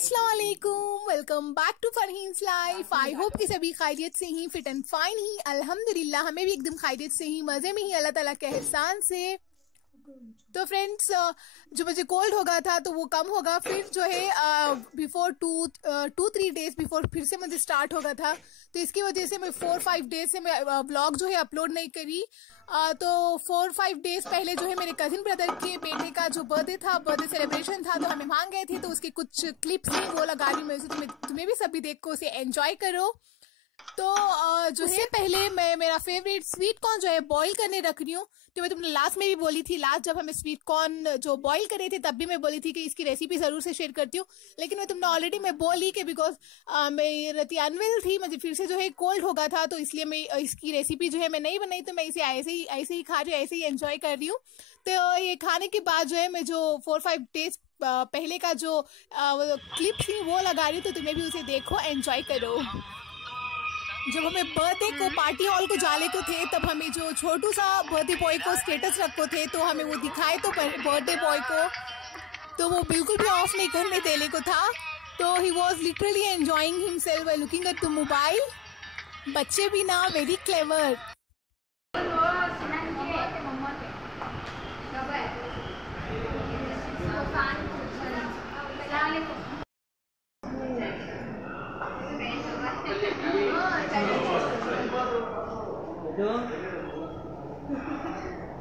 अस्सलाम वालेकुम, welcome back to Farheen's life. I hope कि सभी खैरियत से ही, फिट एंड फाइन ही। अल्हम्दुलिल्लाह हमें भी एकदम खैरियत से ही, मज़े में ही, अल्लाह ताला के एहसान से। तो फ्रेंड्स, जो मुझे कोल्ड हो गया था तो वो कम होगा। फिर जो है बिफोर 2-3 डेज बिफोर फिर से मुझे स्टार्ट हो गया था, तो इसकी वजह से मैं 4-5 डेज से मैं ब्लॉग जो है अपलोड नहीं करी। तो 4-5 डेज पहले जो है मेरे कजिन ब्रदर के बेटे का जो बर्थडे था, बर्थडे सेलिब्रेशन था, तो हमें मान गए थे, तो उसके कुछ क्लिप्स ही वो लगा रही हूँ, तुम्हें भी सभी देखो, उसे एंजॉय करो। तो जो है पहले मैं मेरा फेवरेट स्वीट कॉर्न जो है बॉईल करने रख रही हूँ। तो मैं तुमने लास्ट में भी बोली थी, लास्ट जब हमें स्वीट कॉर्न जो बॉईल करे थे तब भी मैं बोली थी कि इसकी रेसिपी जरूर से शेयर करती हूँ, लेकिन मैं तुमने ऑलरेडी मैं बोली कि बिकॉज मैं रति अनवेल थी, मुझे फिर से जो है कोल्ड हो गया था, तो इसलिए मैं इसकी रेसिपी जो है मैं नहीं बनाई। तो मैं इसे ऐसे ही खा रही हूँ, ऐसे ही एंजॉय कर रही हूँ। तो ये खाने के बाद जो है मैं जो 4-5 डेज पहले का जो क्लिप थी वो लगा रही हूँ, तो तुम्हें भी उसे देखो, एंजॉय करो। जब हमें बर्थडे को पार्टी हॉल को जाने को थे, तब हमें जो छोटू सा बर्थडे बॉय को स्टेटस रखो थे, तो हमें वो दिखाए तो बर्थडे बॉय को, तो वो बिल्कुल भी ऑफ नहीं करने देने को था। तो he was literally enjoying himself by looking at the mobile. बच्चे भी ना वेरी क्लेवर।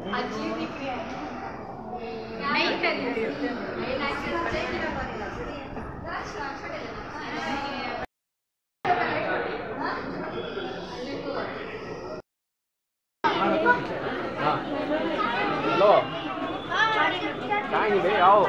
अजीब दिख रही है, नहीं करी हेलो काय नहीं भाई आओ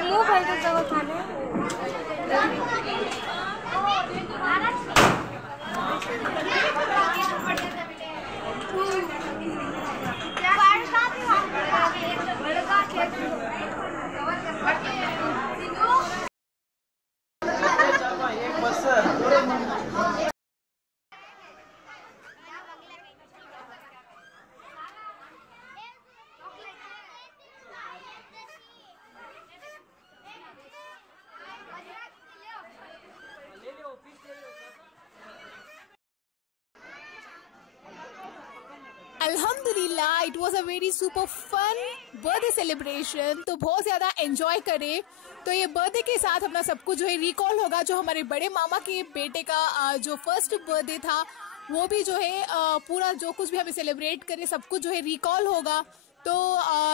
मुंह भर के जगह खाने अल्हम्दुलिल्लाह it was a very super fun birthday celebration. तो बहुत ज़्यादा एंजॉय करे। तो ये बर्थडे के साथ अपना सब कुछ जो है रिकॉल होगा। जो हमारे बड़े मामा के बेटे का जो फर्स्ट बर्थडे था, वो भी जो है पूरा जो कुछ भी हमें सेलिब्रेट करे सब कुछ जो है रिकॉल होगा। तो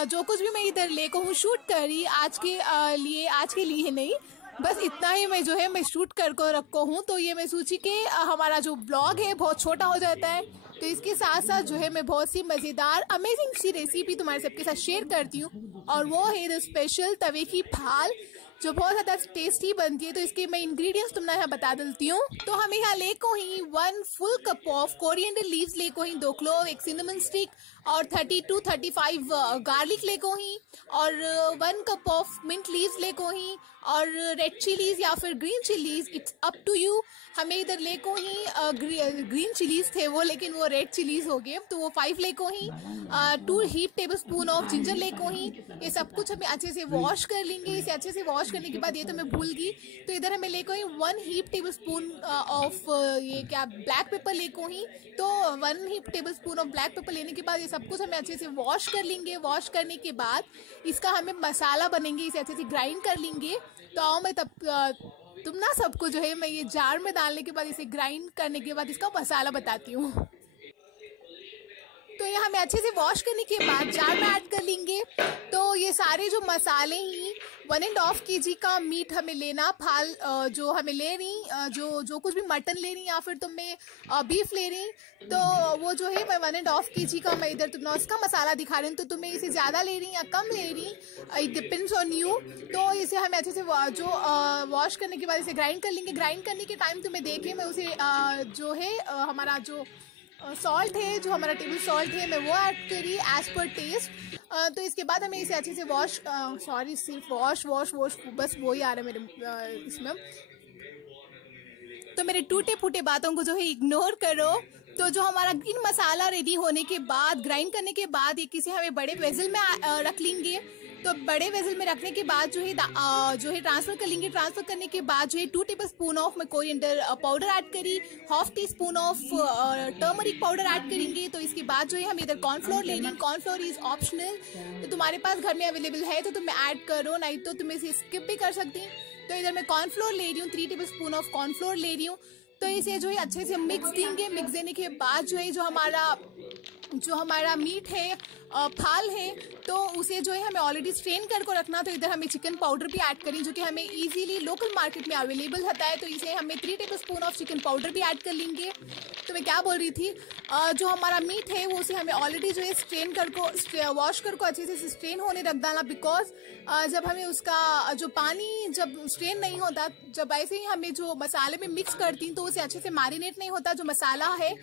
जो कुछ भी मैं इधर लेकर हूँ शूट करी आज के लिए नहीं, बस इतना ही मैं जो है मैं शूट कर रखो हूँ। तो ये मैं सोची कि हमारा जो ब्लॉग है बहुत छोटा हो जाता है, तो इसके साथ साथ जो है मैं बहुत सी मज़ेदार अमेजिंग सी रेसिपी तुम्हारे सबके साथ शेयर करती हूँ, और वो है द स्पेशल तवे की फाल, जो बहुत ज़्यादा टेस्टी बनती है। तो इसके मैं इंग्रेडिएंट्स तुमने यहाँ बता देती हूँ। तो हमें यहाँ लेको ही 1 full cup of coriander leaves लेको ही, 2 क्लोव, 1 सिनेमन स्टिक और 30-35 गार्लिक लेको ही, और 1 कप ऑफ मिंट लीव्स लेको ही, और रेड चिलीज या फिर green chillies, it's up to you. हमें इधर लेको ही ग्रीन चिलीज थे वो, लेकिन वो रेड चिलीज हो गए, तो वो 5 लेको ही। 2 heap tablespoon of ginger लेको ही। ये सब कुछ हमें अच्छे से वॉश कर लेंगे। इसे अच्छे से वॉश वॉश करने के बाद, ये तो मैं भूल गई, तो इधर हमें लेको ही 1 हीप टेबल स्पून ऑफ ये क्या ब्लैक पेपर लेको ही। तो 1 heap tablespoon of black pepper लेने के बाद ये सब कुछ हमें अच्छे से वॉश कर लेंगे। वॉश करने के बाद इसका हमें मसाला बनेंगे, इसे अच्छे से ग्राइंड कर लेंगे। तो आओ मैं तब तुम ना सबको जो है मैं ये जार में डालने के बाद, इसे ग्राइंड करने के बाद इसका मसाला बताती हूँ। तो ये हमें अच्छे से वॉश करने के बाद जार में ऐड कर लेंगे। तो ये सारे जो मसाले ही 1.5 kg का मीट हमें लेना, फाल जो हमें ले रही, जो कुछ भी मटन ले रही या फिर तुम्हें बीफ ले रही, तो वो जो है मैं 1.5 kg का मैं इधर तुमने उसका मसाला दिखा रही हूँ। तो तुम्हें इसे ज़्यादा ले रही या कम ले रही, इट डिपेंड्स ऑन यू। तो इसे हमें अच्छे से जो वॉश करने के बाद इसे ग्राइंड कर लेंगे। ग्राइंड करने के टाइम तुम्हें देखिए मैं उसे जो है हमारा जो सॉल्ट है, जो हमारा टेबल सॉल्ट है, मैं वो ऐड करी एज पर टेस्ट। तो इसके बाद हमें इसे अच्छे से सिर्फ वॉश बस वही आ रहा है मेरे इसमें। तो मेरे टूटे फूटे बातों को जो है इग्नोर करो। तो जो हमारा ग्रीन मसाला रेडी होने के बाद, ग्राइंड करने के बाद, ये किसी हमें बड़े वेसल में रख लेंगे। तो बड़े वेसल में रखने के बाद जो है ट्रांसफर कर लेंगे। ट्रांसफर करने के बाद जो है 2 टेबल स्पून ऑफ मैं कोरिएंडर पाउडर ऐड करी, 1/2 teaspoon of turmeric powder add करेंगे। तो इसके बाद जो है हम इधर कॉर्नफ्लोर ले लेंगे। कॉर्नफ्लोर इज ऑप्शनल, तो तुम्हारे पास घर में अवेलेबल है तो तुम ऐड करो, नहीं तो तुम इसे स्किप भी कर सकती। तो इधर मैं कॉर्नफ्लोर ले रही हूँ, 3 टेबल स्पून ऑफ कॉर्नफ्लोर ले रही हूँ। तो इसे जो है अच्छे से मिक्स देंगे। मिक्स देने के बाद जो है जो हमारा मीट है, फाल है, तो उसे जो है हमें ऑलरेडी स्ट्रेन करके रखना। तो इधर हमें चिकन पाउडर भी ऐड करें, जो कि हमें इजीली लोकल मार्केट में अवेलेबल होता है। तो इसे हमें 3 table spoon of chicken powder भी ऐड कर लेंगे। तो मैं क्या बोल रही थी, जो हमारा मीट है वो उसे हमें ऑलरेडी जो है स्ट्रेन करके वॉश करके अच्छे से स्ट्रेन होने रख डालना। बिकॉज जब हमें उसका जो पानी जब स्ट्रेन नहीं होता, जब ऐसे ही हमें जो मसाले में मिक्स करती तो उसे अच्छे से मैरिनेट नहीं होता, जो मसाला है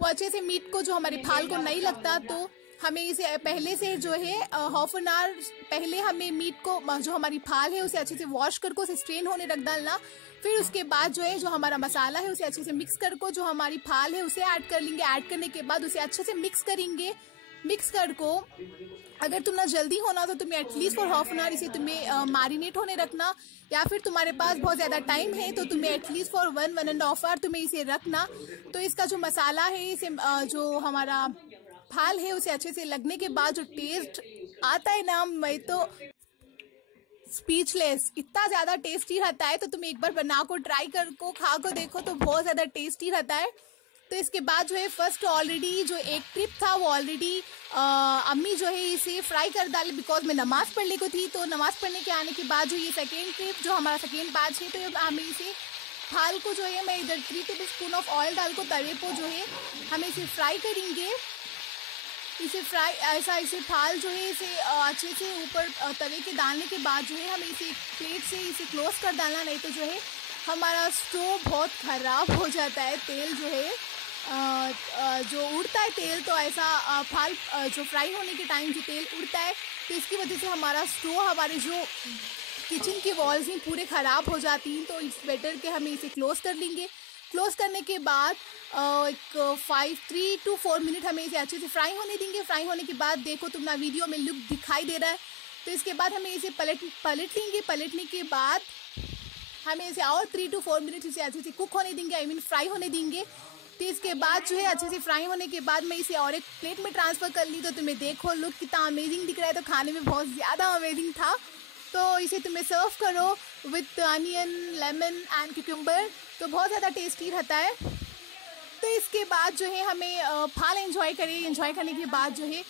वो अच्छे से मीट को, जो हमारे फाल को नहीं लगता। तो हमें इसे पहले से जो है 1/2 an hour पहले हमें मीट को, जो हमारी फाल है उसे अच्छे से वॉश करके उसे स्ट्रेन होने रख डालना। फिर उसके बाद जो है जो हमारा मसाला है उसे अच्छे से मिक्स करके जो हमारी फाल है उसे ऐड कर लेंगे। ऐड करने के बाद उसे अच्छे से मिक्स करेंगे। मिक्स करको अगर तुम्हें जल्दी होना तो तुम्हें एटलीस्ट फॉर 1/2 an hour इसे तुम्हें मैरिनेट होने रखना, या फिर तुम्हारे पास बहुत ज़्यादा टाइम है तो तुम्हें एटलीस्ट फॉर 1.5 hour तुम्हें इसे रखना। तो इसका जो मसाला है, इसे जो हमारा फाल है उसे अच्छे से लगने के बाद जो टेस्ट आता है ना, मैं तो स्पीचलेस, इतना ज़्यादा टेस्टी रहता है। तो तुम एक बार बना को ट्राई कर को खा को देखो, तो बहुत ज़्यादा टेस्टी रहता है। तो इसके बाद जो है फर्स्ट ऑलरेडी जो एक ट्रिप था वो ऑलरेडी अम्मी जो है इसे फ्राई कर डाली, बिकॉज मैं नमाज़ पढ़ने को थी। तो नमाज़ पढ़ने के आने के बाद जो ये सेकेंड ट्रिप, जो हमारा सेकेंड बैच है, तो हमें इसे फाल को जो है मैं इधर 3 टेबल स्पून ऑफ ऑयल डाल को तवे को जो है हम इसे फ्राई करेंगे। इसे फ्राई ऐसा इसे फाल जो है इसे अच्छे से ऊपर तवे के डालने के बाद जो है हमें इसे प्लेट से इसे क्लोज कर डालना, नहीं तो जो है हमारा स्टोव बहुत ख़राब हो जाता है। तेल जो है जो उड़ता है तेल, तो ऐसा फाल जो फ्राई होने के टाइम जो तेल उड़ता है, तो इसकी वजह से हमारा स्टोव, हमारे जो किचन की वॉल्स ही पूरे ख़राब हो जाती हैं। तो इट्स बेटर कि हमें इसे क्लोज़ कर लेंगे। क्लोज़ करने के बाद एक 3 to 4 मिनट हमें इसे अच्छे से फ्राई होने देंगे। फ्राई होने के बाद देखो तुम ना वीडियो में लुक दिखाई दे रहा है। तो इसके बाद हमें इसे पलट लेंगे। पलटने के बाद हमें इसे और 3 to 4 मिनट इसे अच्छे से कुक होने देंगे, आई मीन फ्राई होने देंगे। तो इसके बाद जो है अच्छे से फ्राई होने के बाद मैं इसे और एक प्लेट में ट्रांसफ़र कर ली। तो तुम्हें देखो लुक कितना अमेजिंग दिख रहा है, तो खाने में बहुत ज़्यादा अमेजिंग था। तो इसे तुम्हें सर्व करो with onion, lemon and cucumber, तो बहुत ज़्यादा टेस्टी रहता है। तो इसके बाद जो है हमें फाल एंजॉय करें। एंजॉय करने के बाद जो है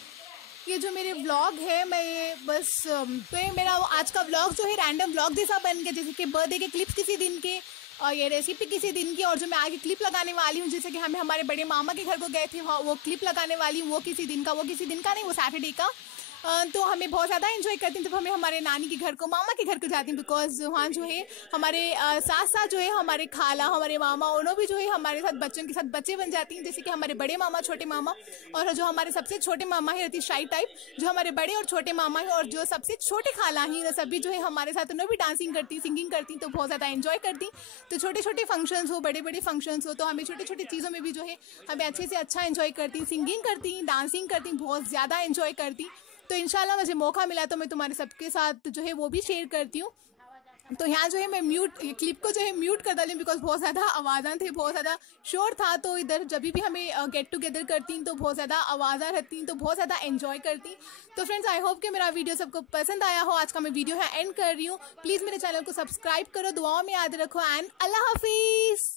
ये जो मेरे व्लॉग है, मैं बस तो ये मेरा आज का व्लॉग जो है रैंडम व्लॉग जैसा बन गया, जैसे कि बर्थडे के क्लिप्स किसी दिन के और ये रेसिपी किसी दिन की, और जो मैं आगे क्लिप लगाने वाली हूँ, जैसे कि हमें हमारे बड़े मामा के घर को गए थे, वो क्लिप लगाने वाली हूँ, वो किसी दिन का नहीं, वो सैटरडे का। तो हमें बहुत ज़्यादा एंजॉय करते हैं जब हमें हमारे नानी के घर को, मामा के घर को जाती हैं, बिकॉज वहाँ जो है हमारे साथ साथ जो है हमारे खाला, हमारे मामा, उन्होंने भी जो है हमारे साथ बच्चों के साथ बच्चे बन जाती हैं, जैसे कि हमारे बड़े मामा, छोटे मामा, और जो हमारे सबसे छोटे मामा है रहती शाई टाइप, जो हमारे बड़े और छोटे मामा है, और जो सबसे छोटे खाला हैं सभी जो है हमारे साथ, उन्होंने भी डांसिंग करती, सिंगिंग करती, तो बहुत ज़्यादा एंजॉय करती। तो छोटे छोटे फंक्शंस हो, बड़े बड़े फंक्शंस हो, तो हमें छोटी छोटी चीज़ों में भी जो है हमें अच्छे से अच्छा एंजॉय करती, सिंगिंग करती, डांसिंग करती, बहुत ज़्यादा एंजॉय करती। तो इंशाल्लाह मुझे मौका मिला तो मैं तुम्हारे सबके साथ जो है वो भी शेयर करती हूँ। तो यहाँ जो है मैं क्लिप को जो है म्यूट कर डाली बिकॉज बहुत ज़्यादा आवाज़ां थे, बहुत ज़्यादा शोर था। तो इधर जब भी हमें गेट टुगेदर करती तो बहुत ज़्यादा आवाज़ां रहती तो बहुत ज़्यादा एंजॉय करती। तो फ्रेंड्स आई होप कि मेरा वीडियो सबको पसंद आया हो। आज का मैं वीडियो है एंड कर रही हूँ। प्लीज़ मेरे चैनल को सब्सक्राइब करो, दुआओं में याद रखो एंड अल्लाह हाफिज़।